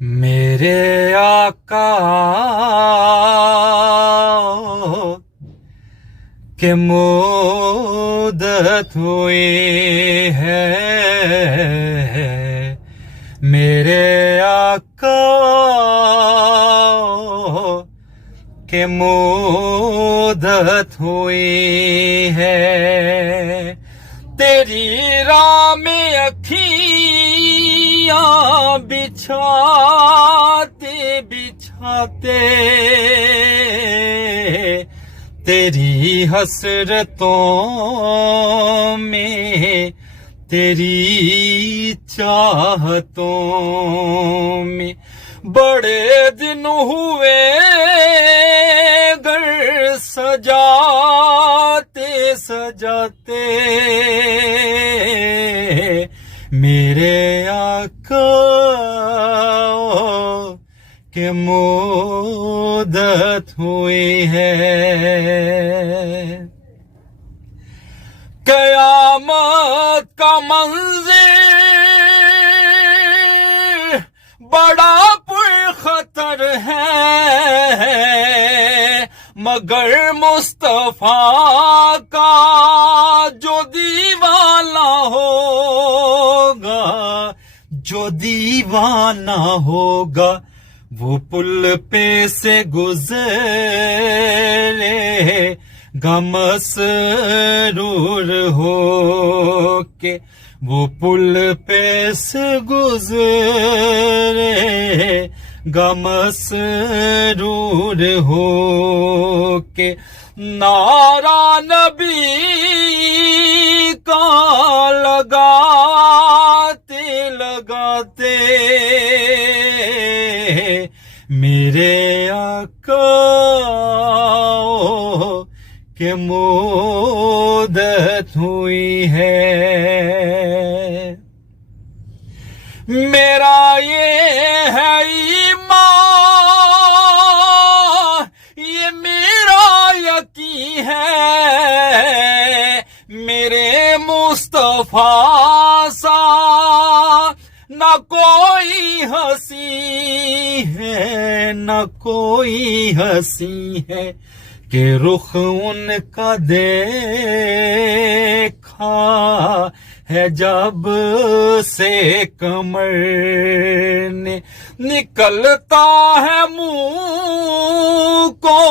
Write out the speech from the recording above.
میرے آقا کہ مدت ہوئی ہے، میرے آقا کہ مدت ہوئی ہے، تیری راہ میں اکھیاں بچھاتے بچھاتے تیری حسرتوں میں، تیری چاہتوں میں بڑے دن ہوئے گھر سجاتے سجاتے، میرے آقا کہ مدت ہوئی ہے، قیامت کا منظر بڑا پرخطر ہے، مگر مصطفیٰ کا جو دیوانہ ہوگا، جو دیوانہ ہوگا وہ پل پہ سے گزرے گا مسرور ہو کے، وہ پل پہ سے گزرے گا مسرور ہو کے، نعرہ نبی کا لگاتے لگاتے میرے آقا کہ مدت ہوئی ہے، میرا یہ ہے ایمان، یہ میرا یقین ہے، میرے مصطفیٰ سا نہ کوئی ہنسی ہے، نہ کوئی ہنسی ہے کہ رخ ان کا دیکھا ہے جب سے کمر نے، نکلتا ہے منہ کو